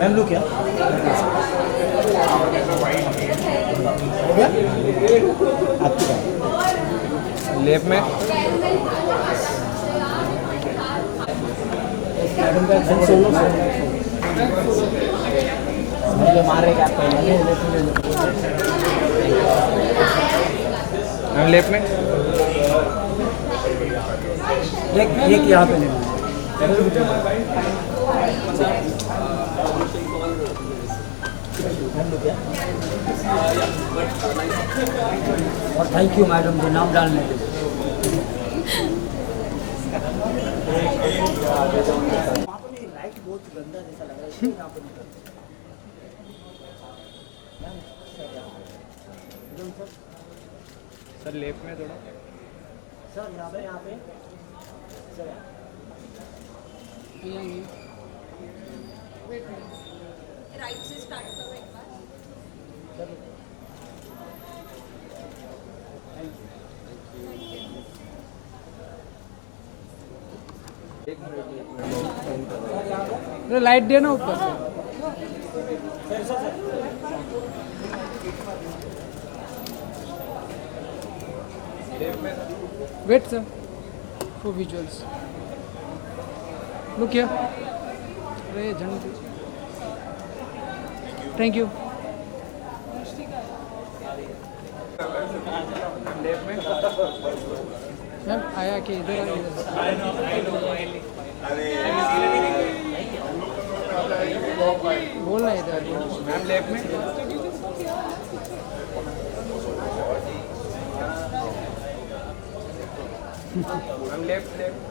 Ma'am look क्या हो गया आपकी बात लेफ्ट में मैडम का एकदम सोलो मुझे मारे क्या पहले मैम लेफ्ट में एक यहाँ पे नहीं और थैंक यू मैडम जी नाम डालने के लिए लाइट बहुत गंदा जैसा लग रहा है यहाँ पे सर लेफ्ट में थोड़ा सर यहाँ पे सर राइट से स्टार्ट करो एक बार। लाइट दे ना ऊपर से wait sir for visuals look here अरे झंड थैंक यू मैम आया कि इधर बोलना इधर मैम लेफ्ट में ma'am left left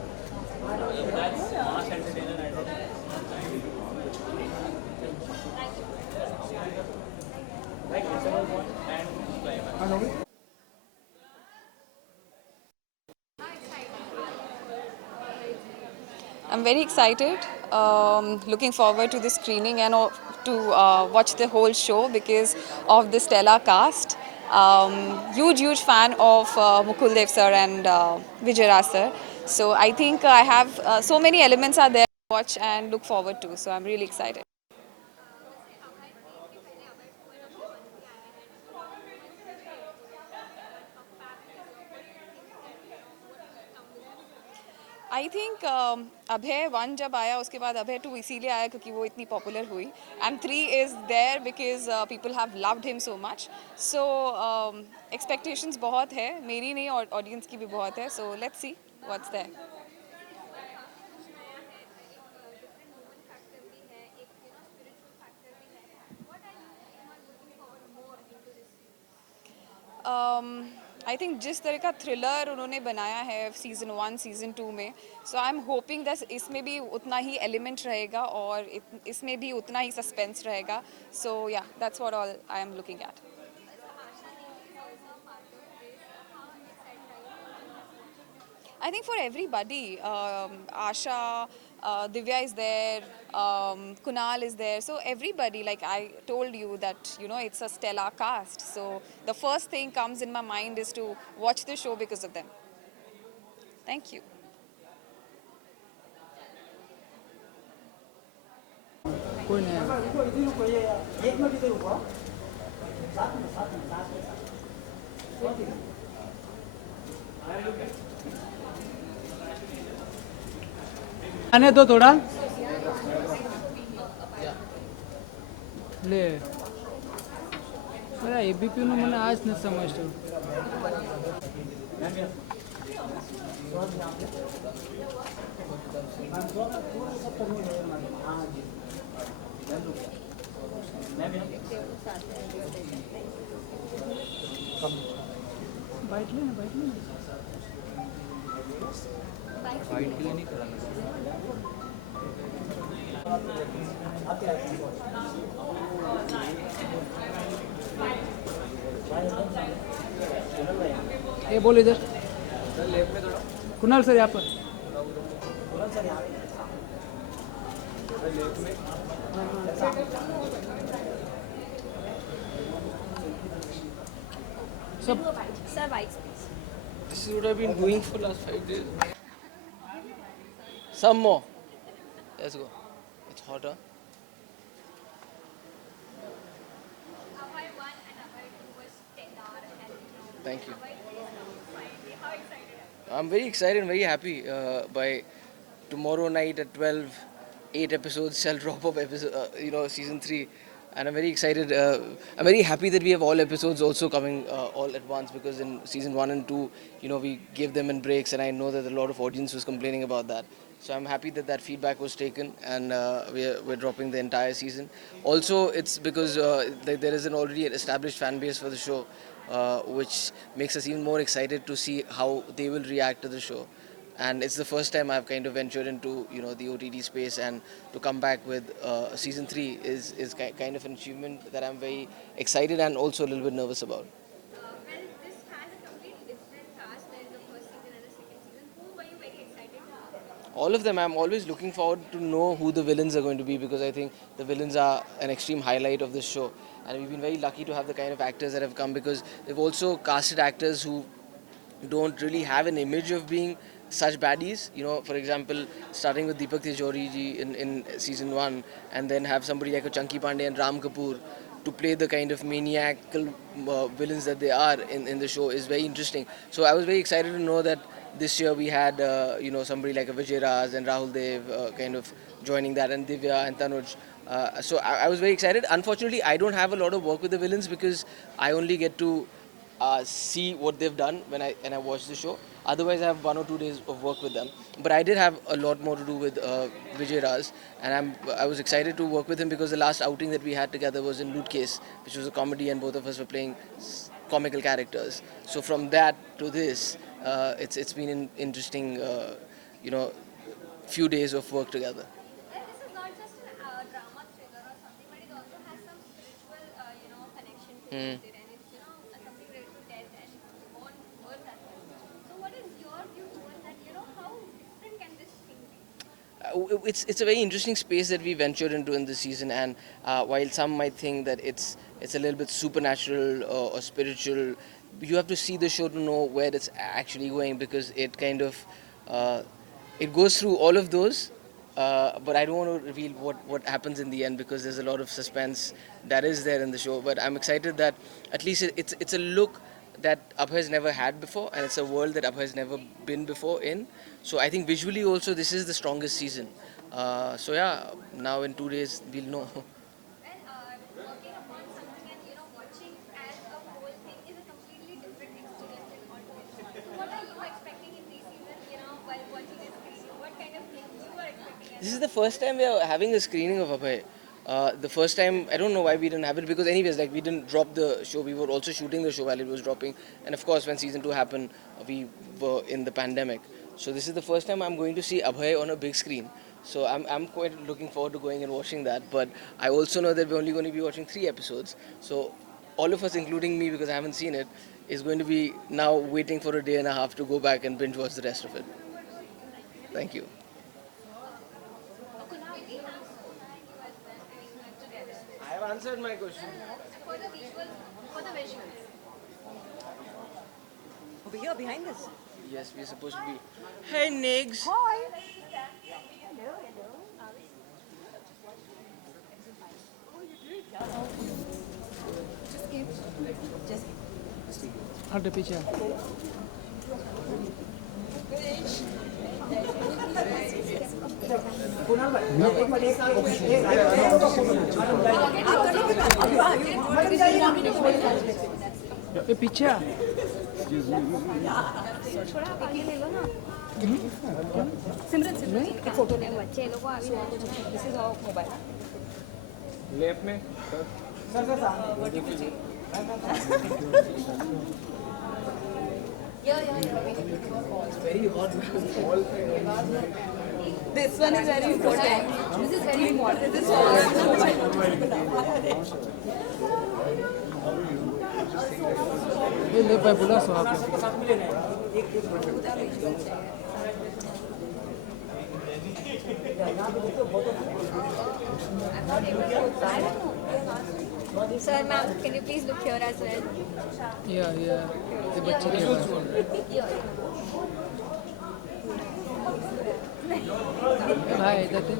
I'm very excited. Looking forward to the screening and to watch the whole show because of the stellar cast. Huge fan of Mukul Dev sir and Vijay Raj sir. So I think I have so many elements are there to watch and look forward to. So I'm really excited. I think Abhay 1 जब आया उसके बाद अभय 2 इसीलिए आया क्योंकि वो इतनी popular हुई and 3 is there because people have loved him so much so expectations बहुत है मेरी नहीं और ऑडियंस की भी बहुत है so let's see what's there I think जिस तरह का थ्रिलर उन्होंने बनाया है सीज़न 1 सीज़न 2 में सो आई एम होपिंग दैट इसमें भी उतना ही एलिमेंट रहेगा और इसमें भी उतना ही सस्पेंस रहेगा सो या that's what all I am looking at I think for everybody, Asha, Divya is there, Kunal is there. So everybody, like I told you that, you know, it's a stellar cast. So the first thing comes in my mind is to watch the show because of them. Thank you. कोई नहीं आने दो थोड़ा ले अरे ABP નું મને આજ ન સમજતો बाइट ले वाइट के लिए नहीं कराना ये बोल इधर सर लेफ्ट में थोड़ा कुणाल सर यहाँ पर सर लेफ्ट में सब Sir, white space. This would have been going for last 5 days. Some more. Let's go. It's hotter. Thank you. I'm very excited and very happy. By tomorrow night at 12, 8 episodes shall drop of season 3. And I'm very excited. I'm very happy that we have all episodes also coming all at once, because in season 1 and 2, we gave them in breaks, and I know that a lot of audience was complaining about that. So I'm happy that that feedback was taken, and we're dropping the entire season. Also, it's because there is an already established fan base for the show, which makes us even more excited to see how they will react to the show. And it's the first time I've kind of ventured into the OTT space, and to come back with season 3 is kind of an achievement that I'm very excited and also a little bit nervous about. Well, this has a completely different cast than the first season and the second season. Who were you very excited for? All of them. I'm always looking forward to know who the villains are going to be, because I think the villains are an extreme highlight of this show, and we've been very lucky to have the kind of actors that have come, because they've also casted actors who don't really have an image of being such baddies. For example, starting with Deepak Tejori ji in season 1, and then have somebody like a Chunky Pandey and Ram Kapoor to play the kind of maniacal villains that they are in the show is very interesting. So I was very excited to know that this year we had somebody like a Vijay Raj and Rahul Dev kind of joining that, and Divya and Tanuj. So I was very excited. Unfortunately, I don't have a lot of work with the villains, because I only get to see what they've done when I watch the show. Otherwise, I have 1 or 2 days of work with them. But I did have a lot more to do with Vijay Raj, and I was excited to work with him, because the last outing that we had together was in Loot Case, which was a comedy, and both of us were playing comical characters. So from that to this, it's been an interesting, few days of work together. And this is not just a drama thriller or something, but it also has some spiritual, connection to it, and it's, something related to death and on earth as well. So what is your view towards that? How different can this thing be? It's a very interesting space that we ventured into in this season, and while some might think that it's a little bit supernatural or spiritual, you have to see the show to know where it's actually going, because it kind of it goes through all of those. But I don't want to reveal what happens in the end, because there's a lot of suspense that is there in the show. But I'm excited that at least it's a look that Abhay has never had before, and it's a world that Abhay has never been before in. So I think visually also this is the strongest season. So yeah, now in 2 days we'll know. And working upon something and watching as a whole thing is a completely different experience and altogether. So what are you expecting in this season? While watching a screening, what kind of things you are expecting? This is the first time we are having a screening of Abhay. The first time, I don't know why we didn't have it, because anyways, like, we didn't drop the show. We were also shooting the show while it was dropping. And of course, when season 2 happened, we were in the pandemic. So this is the first time I'm going to see Abhay on a big screen. So I'm quite looking forward to going and watching that. But I also know that we're only going to be watching 3 episodes. So all of us, including me, because I haven't seen it, is going to be now waiting for a day and a half to go back and binge watch the rest of it. Thank you. I have answered my question. For the visuals, Over here, behind us. Yes, we're supposed to be. Hey, Nigs. Hi. हट पीछे कुणाल भाई, एक minute, madam जाइए। ये पीछे आ। सिमरन एक photo ले बच्चे लोगों को अभी this is our mobile left में Very hot. This one is very important. This is very important. This ये ले भाई बोला सो आप Sir, ma'am, can you please look here as well? या ये बच्चे के भाई इधर थे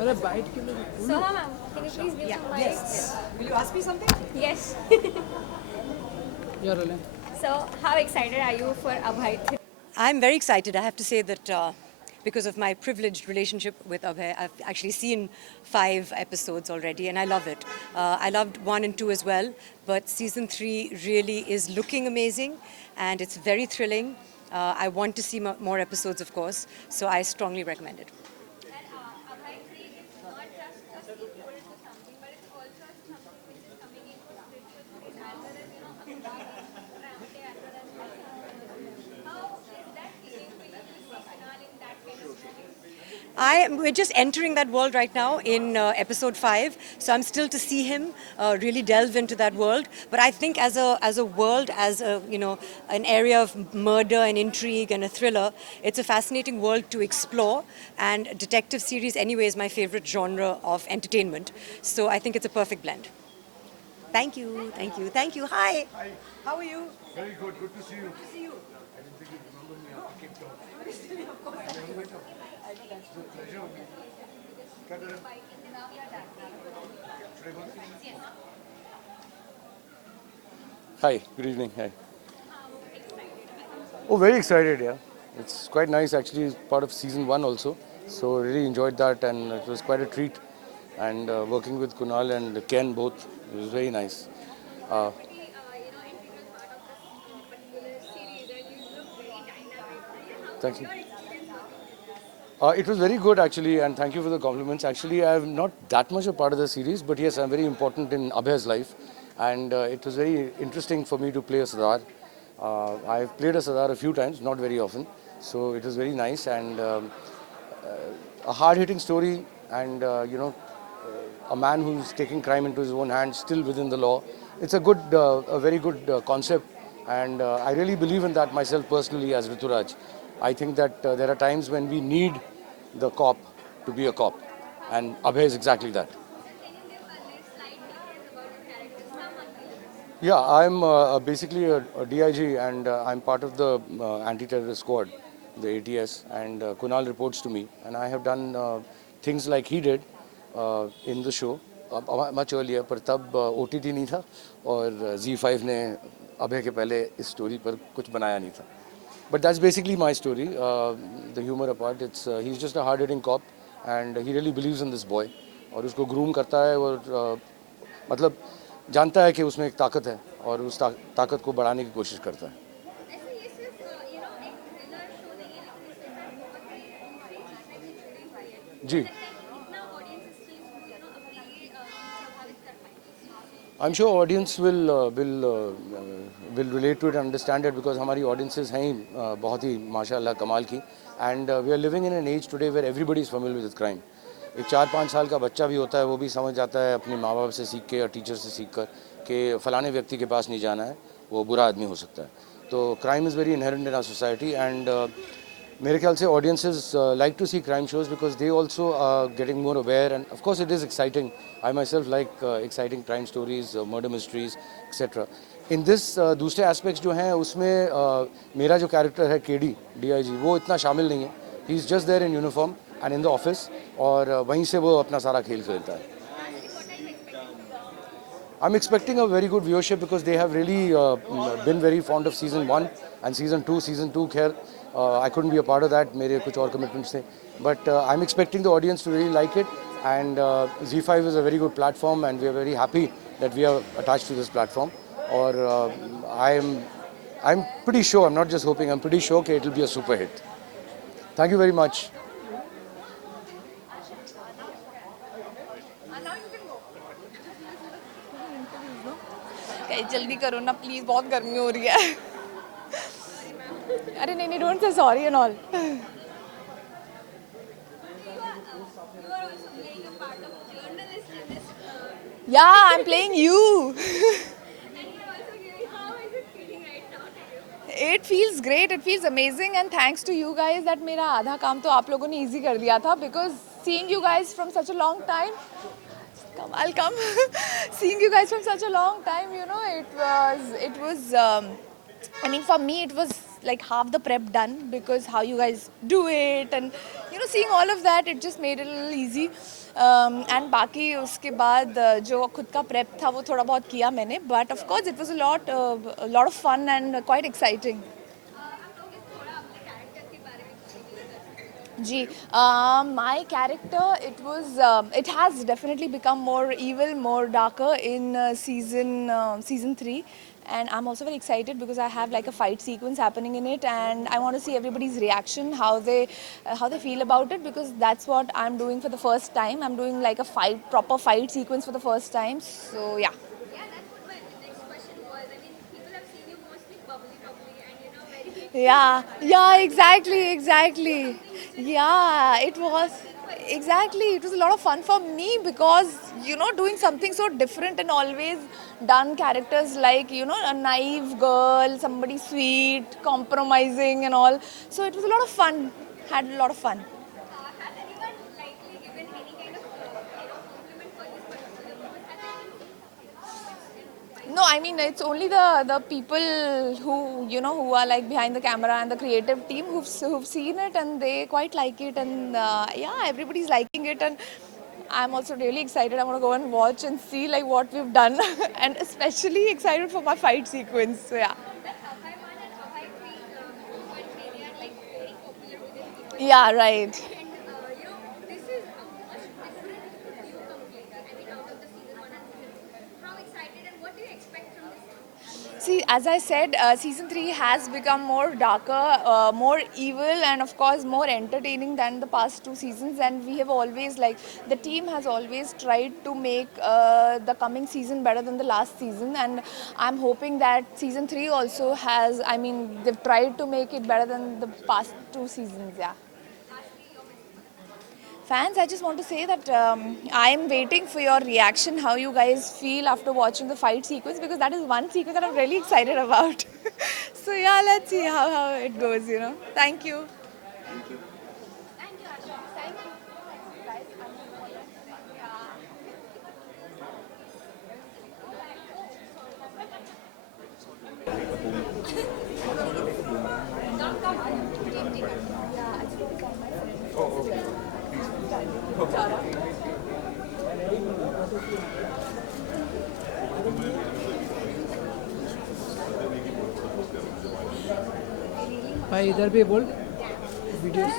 अरे बाइट के लिए Soha ma'am, can you please give some light? Yes. Will you ask me something? Yes. या रोलें So, how excited are you for Abhay? I'm very excited. I have to say that because of my privileged relationship with Abhay, I've actually seen 5 episodes already and I love it. I loved 1 and 2 as well, but season 3 really is looking amazing and it's very thrilling. I want to see more episodes, of course, so I strongly recommend it. And Abhay 3 is not just a sequel to something, but it's also something which is coming into spiritual space as well as, a Ramte as well as how is that feeling for you to see Kunal in that kind of movie? We're just entering that world right now in episode 5, so I'm still to see him really delve into that world. But I think as a world, as a an area of murder and intrigue and a thriller, it's a fascinating world to explore. And detective series, anyway, is my favorite genre of entertainment. So I think it's a perfect blend. Thank you, thank you, thank you. Hi. How are you? Very good. Good to see you. Good to see you. I didn't think you'd remember me after Cape Town. It's a pleasure. क्या कर रहे हो? Should I go there? Hi, good evening. Hi. Oh, very excited, yeah. It's quite nice actually, it's part of season 1 also. So really enjoyed that and it was quite a treat. And working with Kunal and Ken both, it was very nice. Integral part of this particular series and you look very dynamic. Thank you. It was very good actually, and thank you for the compliments. Actually, I am not that much a part of the series, but yes, I'm very important in Abhay's life. And it was very interesting for me to play a Sardar. I've played a Sardar a few times, not very often. So it was very nice and a hard-hitting story and, a man who's taking crime into his own hands, still within the law. It's a very good concept, and I really believe in that myself personally as Rituraj. I think that there are times when we need the cop to be a cop, and Abhay is exactly that. Can you give a slight details about your characters? Some Yeah, I'm basically a DIG, and I'm part of the anti-terrorist squad, the ATS, and Kunal reports to me, and I have done things like he did in the show much earlier, पर तब OTT नहीं था और Z5 ने अभय के पहले इस story पर कुछ बनाया नहीं था. But that's basically my story, the humor apart. He's just a hard-hitting cop and he really believes in this boy. और उसको groom करता है और मतलब जानता है कि उसमें एक ताकत है और उस ताकत को बढ़ाने की कोशिश करता है. ऐसे ये सिर्फ एक थ्रिलर शो नहीं है लेकिन इसके साथ बहुत ही दूसरी चीजें भी जुड़ी हुई है. जी. कितना ऑडियंस इस चीज को अपनी प्रभावित कर पाएंगे. I'm sure audience will relate to it and understand it because हमारी audiences हैं ही बहुत ही माशाल्लाह कमाल की, and we are living in an age today where everybody is familiar with crime. एक 4-5 साल का बच्चा भी होता है, वो भी समझ जाता है अपने माँ बाप से सीख के या टीचर से सीख कर कि फलाने व्यक्ति के पास नहीं जाना है, वो बुरा आदमी हो सकता है. तो crime is very inherent in our society and मेरे ख्याल से audiences like to see crime shows because they also are getting more aware and of course it is exciting. I myself like exciting crime stories, murder mysteries, etc. In this दूसरे aspects जो हैं उसमें मेरा जो character है KD, DIG, वो इतना शामिल नहीं है. He is just there in uniform and in the office और वहीं से वो अपना सारा खेल खेलता है. I'm expecting a very good viewership because they have really been very fond of season 1 and season 2. Season 2, khair, I couldn't be a part of that. मेरे कुछ और commitments थे. But I'm expecting the audience to really like it. And Z5 is a very good platform, and we are very happy that we are attached to this platform. Or I'm pretty sure. I'm not just hoping. I'm pretty sure that it will be a super hit. Thank you very much. जल्दी करो ना please, बहुत गर्मी हो रही है. अरे नहीं नहीं, don't say sorry and all. You are also playing a part of a journalist in this. या I am playing you. And you're also giving. How is it feeling right now to you? It feels great, it feels amazing and thanks to you guys that मेरा आधा काम तो आप लोगों ने easy कर दिया था because seeing you guys from such a long time, I'll come. Seeing you guys from such a long time, it was I mean for me it was like half the prep done because how you guys do it and seeing all of that, it just made it a little easy. And बाकी उसके बाद जो खुद का prep था वो थोड़ा बहुत किया मैंने, but of course it was a lot of fun and quite exciting. Ji, my character, it has definitely become more evil, more darker in season 3, and I'm also very excited because I have like a fight sequence happening in it, and I want to see everybody's reaction, how they feel about it, because that's what I'm doing for the first time. I'm doing like a proper fight sequence for the first time. So yeah. Yeah, that's what my next question was. I mean, people have seen you mostly bubbly, and very. Yeah, exactly. Yeah, it was. Exactly. It was a lot of fun for me because, doing something so different and always done characters like, a naive girl, somebody sweet, compromising and all. So it was a lot of fun. Had a lot of fun. Has anyone likely given any kind of compliment for this particular movie? No, I mean it's only the people who are like behind the camera and the creative team who've seen it and they quite like it, and yeah, everybody's liking it, and I'm also really excited. I want to go and watch and see like what we've done and especially excited for my fight sequence. So yeah. Abhay 1 and Abhay 3, they are like very popular with people. Yeah, right. And this is a much different view completely. I mean, out of the season 1 and season 2. How excited and what do you expect from this one? See, as I said, season 3 has become more darker, more evil, and of course more entertaining than the past 2 seasons. And we have always, like, the team has always tried to make the coming season better than the last season. And I'm hoping that season 3 also has, I mean, they've tried to make it better than the past 2 seasons, yeah. Fans, I just want to say that I am waiting for your reaction, how you guys feel after watching the fight sequence, because that is one sequence that I'm really excited about. So yeah, let's see how it goes, Thank you. Thank you, Asha. Thank you. भाई इधर भी बोल videos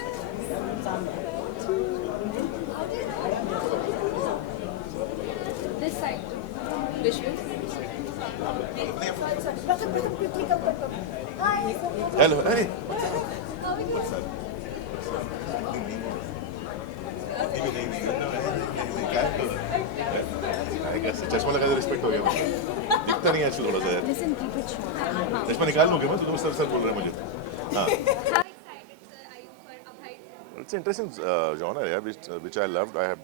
This side. Vishnu. Hello, hey. चश्मा लगा respect हो गया दिखता नहीं है ऐसे थोड़ा सा यार चश्मा निकाल लूंगा मैं तो तुम सर बोल रहे हैं मुझे हाँ How excited, sir, are you for Abhay? It's an interesting genre, yeah, which I loved. I have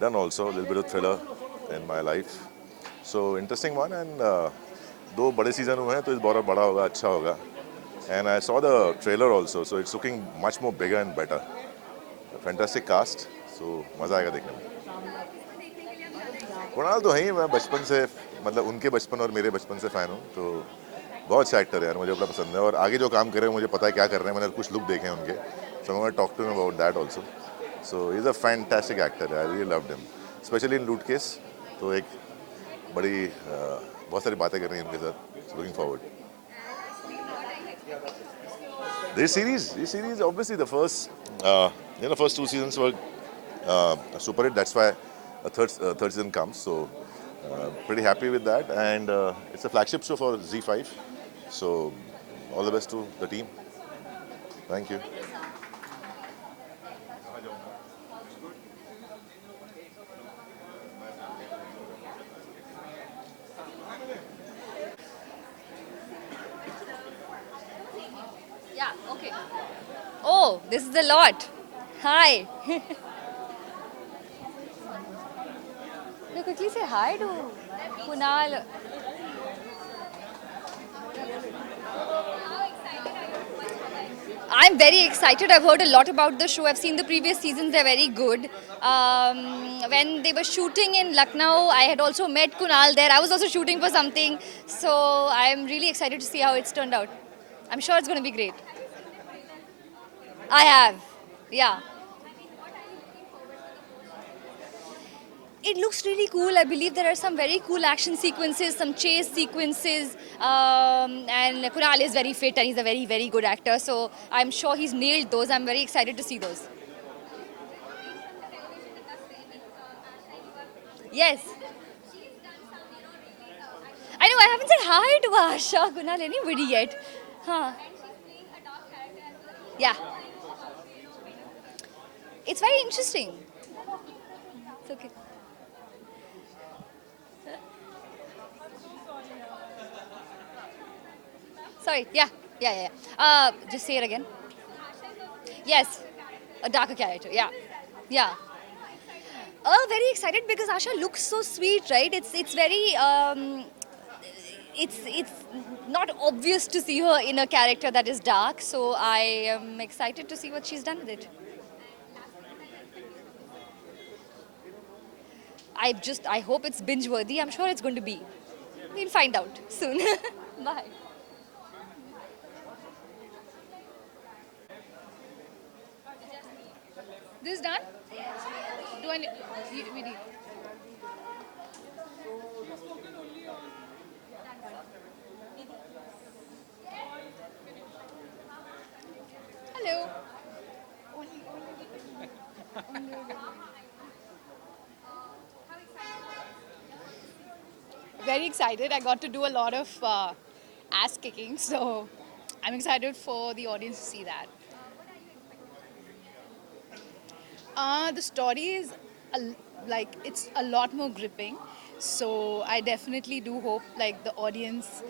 done also a little bit of thriller in my life. So interesting one, and दो बड़े season हुए हैं तो इस बार बड़ा होगा, अच्छा होगा. And I saw the trailer also, so it's looking much more bigger and better. Fantastic cast, so मजा आएगा देखने में. कुणाल तो है ही, मैं बचपन से मतलब उनके बचपन और मेरे बचपन से फ़ैन हूँ, तो बहुत अच्छा एक्टर है यार, मुझे बड़ा पसंद है और आगे जो काम कर रहे हैं मुझे पता है क्या कर रहे हैं, मैंने कुछ लुक देखे हैं उनके, so I'm going to talk to him about that also. So he's a fantastic actor, I really loved him, especially in Loot Case. तो एक बड़ी बहुत सारी बातें कर रही हैं उनके साथ, looking forward. This series, obviously the first, first 2 seasons were super hit. That's why a third season comes. So pretty happy with that, and it's a flagship show for Z5. So all the best to the team. Thank you. Yeah, okay. Oh, this is the lot. Hi. You quickly say hi to Kunal. I'm very excited. I've heard a lot about the show. I've seen the previous seasons. They're very good. When they were shooting in Lucknow, I had also met Kunal there. I was also shooting for something. So I'm really excited to see how it's turned out. I'm sure it's going to be great. I have, yeah. It looks really cool. I believe there are some very cool action sequences, some chase sequences, and Kunal is very fit and he's a very, very good actor. So I'm sure he's nailed those. I'm very excited to see those. Yes. I know, I haven't said hi to Asha, Kunal, anybody yet. Huh. Yeah. It's very interesting. It's okay. Sorry, yeah. Just say it again. Yes, a darker character, yeah. Yeah. Very excited because Asha looks so sweet, right? It's very it's not obvious to see her in a character that is dark, so I am excited to see what she's done with it. I hope it's binge worthy. I'm sure it's going to be. We'll find out soon. Bye. This done? Do I need? We need. Hello. Very excited. I got to do a lot of ass kicking, so I'm excited for the audience to see that. The story is like it's a lot more gripping. So I definitely do hope like the audience,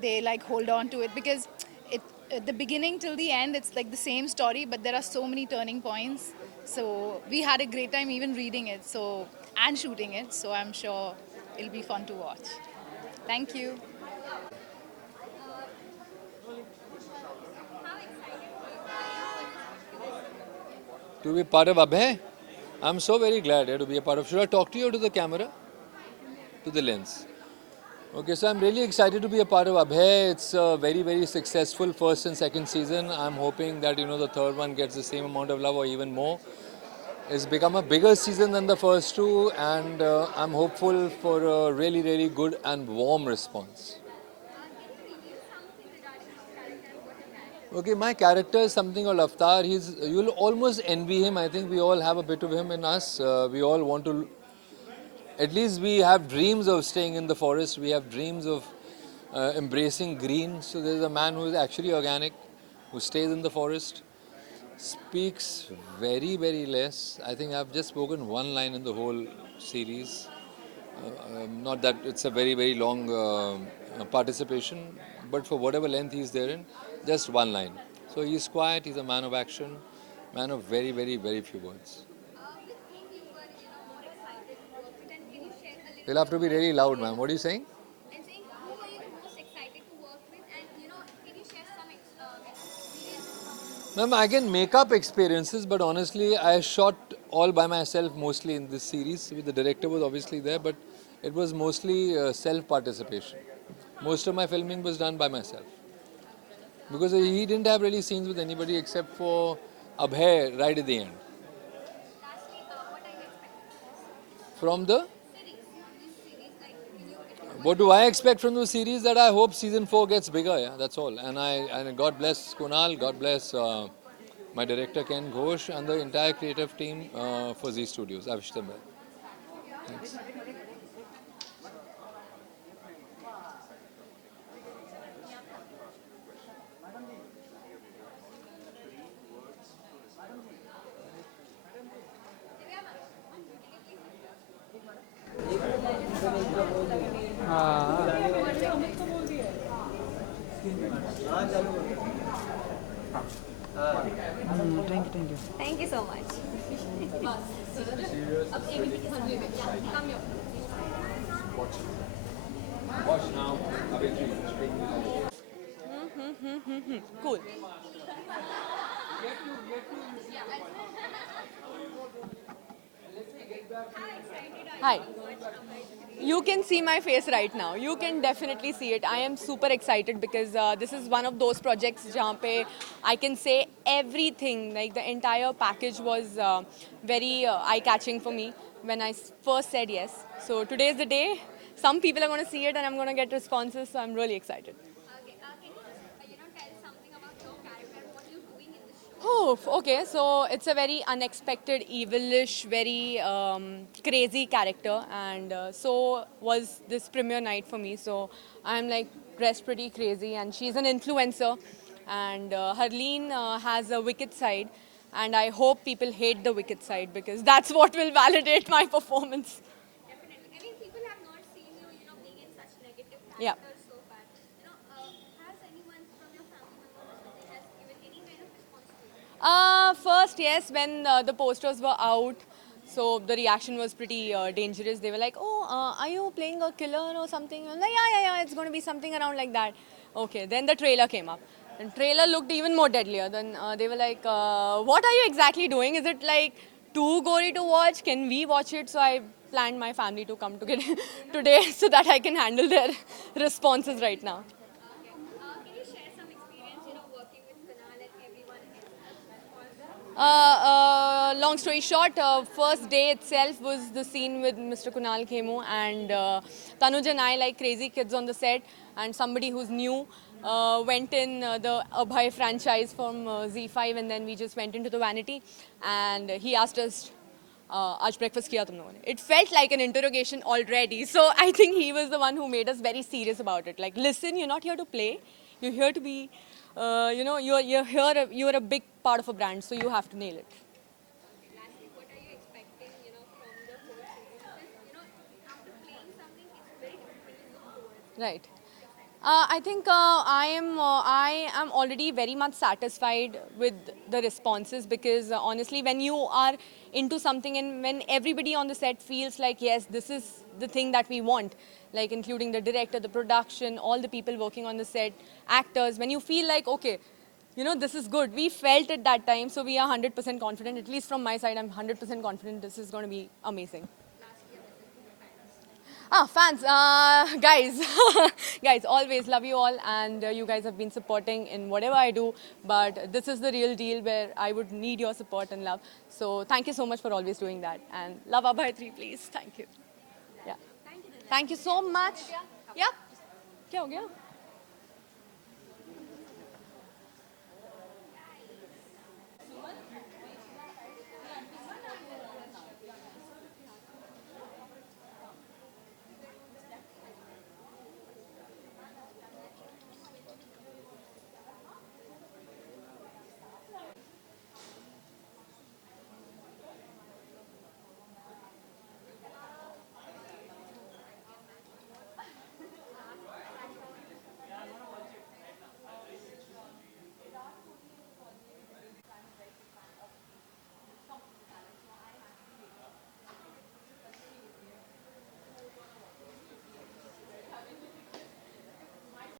they like hold on to it because it at the beginning till the end it's like the same story, but there are so many turning points. So we had a great time even reading it, and shooting it. So I'm sure it'll be fun to watch. Thank you. To be part of Abhay, I'm so very glad to be a part of. Should I talk to you or to the camera? To the lens. Okay, so I'm really excited to be a part of Abhay. It's a very, very successful first and second season. I'm hoping that the third one gets the same amount of love or even more. It's become a bigger season than the first two, and I'm hopeful for a really, really good and warm response. Okay, my character is something called Avatar. You'll almost envy him. I think we all have a bit of him in us. We all want to, at least we have dreams of staying in the forest. We have dreams of embracing green. So there's a man who is actually organic, who stays in the forest, speaks very, very less. I think I've just spoken one line in the whole series. Not that it's a very, very long participation, but for whatever length he's there in, just one line. So he's quiet, he's a man of action, man of very, very, very few words. You'll have to be really loud, ma'am. What are you saying? And saying who were you the most excited to work with, and can you share some experience? Ma'am, I can make up experiences, but honestly, I shot all by myself mostly in this series. The director was obviously there, but it was mostly self-participation. Most of my filming was done by myself. Because he didn't have really scenes with anybody except for Abhay right at the end. From the? What do I expect from the series? That I hope season 4 gets bigger, yeah, that's all. And God bless Kunal, God bless my director Ken Ghosh and the entire creative team for Zee Studios. I wish them well. Thanks. Thank you. Thank you so much. Watch now. Cool. Hi. You can see my face right now. You can definitely see it. I am super excited because this is one of those projects जहाँ पे I can say everything. Like the entire package was very eye-catching for me when I first said yes. So today is the day. Some people are going to see it and I'm going to get responses. So I'm really excited. Okay, can you just tell something about your character, what you're doing in the show? Oh, okay. So it's a very unexpected, evilish, very crazy character, and so was this premiere night for me. So I'm like dressed pretty crazy, and she's an influencer, and Harleen has a wicked side, and I hope people hate the wicked side because that's what will validate my performance. Definitely. I mean, people have not seen you, being in such negative Yeah. characters so bad. Has anyone from your family members or something has given any kind of response to you? First, yes, when the posters were out, so the reaction was pretty dangerous. They were like, "Oh, are you playing a killer or something?" I'm like, "Yeah, it's going to be something around like that." Okay, then the trailer came up, and trailer looked even more deadlier. Then they were like, "What are you exactly doing? Is it like too gory to watch? Can we watch it?" So I planned my family to come together today so that I can handle their responses right now. Okay. Can you share some experience, working with Kunal and everyone else? Long story short, first day itself was the scene with Mr. Kunal Khemu and Tanuj and I, like crazy kids on the set, and somebody who's new went in the Abhay franchise from Z5, and then we just went into the vanity, and he asked us, आज breakfast किया तुम लोगों ने? It felt like an interrogation already. So I think he was the one who made us very serious about it. Like, listen, you're not here to play. You're here to be, you're here. You're a big part of a brand, so you have to nail it. Lastly, what are you expecting, from the whole series? Because, after playing something, it's very different when you look towards it. Right. I think I am already very much satisfied with the responses because honestly, when you are into something and when everybody on the set feels like, yes, this is the thing that we want, like including the director, the production, all the people working on the set, actors, when you feel like, okay, this is good. We felt it that time, so we are 100% confident. At least from my side, I'm 100% confident this is going to be amazing. Fans, guys, guys, always love you all, and you guys have been supporting in whatever I do, but this is the real deal where I would need your support and love. So thank you so much for always doing that, and love Abhay 3, please. Thank you. Yeah. Thank you so much. Yeah. क्या हो गया?